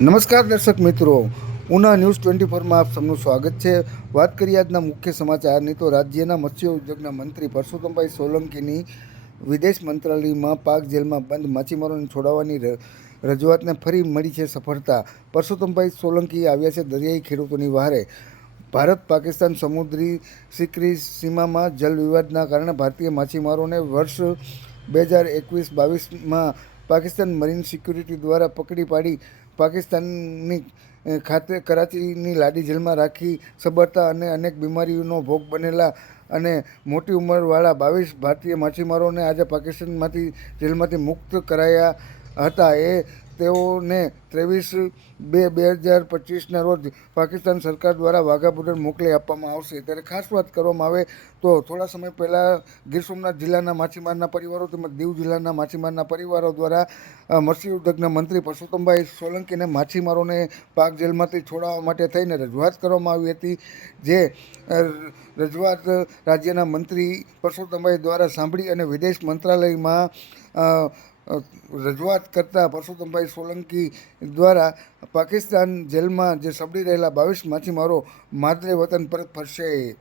નમસ્કાર દર્શક મિત્રો. ઉના ન્યૂઝ ટ્વેન્ટી ફોરમાં આપ સૌનું સ્વાગત છે. વાત કરીએ આજના મુખ્ય સમાચારની તો રાજ્યના મત્સ્ય ઉદ્યોગના મંત્રી પરસોત્તમભાઈ સોલંકીની વિદેશ મંત્રાલયમાં પાક જેલમાં બંધ માછીમારોને છોડાવવાની રજૂઆતને ફરી મળી છે સફળતા. પરસોત્તમભાઈ સોલંકી આવ્યા છે દરિયાઈ ખેડૂતોની વહારે ભારત પાકિસ્તાન સમુદ્રી સિકરી સીમામાં જલ વિવાદના કારણે ભારતીય માછીમારોને વર્ષ બે હજાર એકવીસ બાવીસમાં પાકિસ્તાન મરીન સિક્યુરિટી દ્વારા પકડી પાડી પાકિસ્તાનની ખાતે કરાચીની લાડી જેલમાં રાખી સબરતા અને અનેક બીમારીઓનો ભોગ બનેલા અને મોટી ઉંમરવાળા બાવીસ ભારતીય માછીમારોને આજે પાકિસ્તાનમાંથી જેલમાંથી મુક્ત કરાયા હતા. એ તેઓને ત્રેવીસ બે બે હજાર પચીસના રોજ પાકિસ્તાન સરકાર દ્વારા વાઘા બોર્ડર મોકલી આપવામાં આવશે. ત્યારે ખાસ વાત કરવામાં આવે તો થોડા સમય પહેલાં ગીર સોમનાથ જિલ્લાના માછીમારના પરિવારો તેમજ દીવ જિલ્લાના માછીમારના પરિવારો દ્વારા મત્સ્ય ઉદ્યોગના મંત્રી પરસોત્તમભાઈ સોલંકીને માછીમારોને પાક જેલમાંથી છોડાવવા માટે થઈને રજૂઆત કરવામાં આવી હતી, જે રજૂઆત રાજ્યના મંત્રી પરસોત્તમભાઈ દ્વારા સાંભળી અને વિદેશ મંત્રાલયમાં રજૂઆત કરતા પરસોત્તમભાઈ સોલંકી દ્વારા પાકિસ્તાન જેલમાં જે સબડી રહેલા બાવીસ માછીમારો માદરે વતન પરત ફરશે.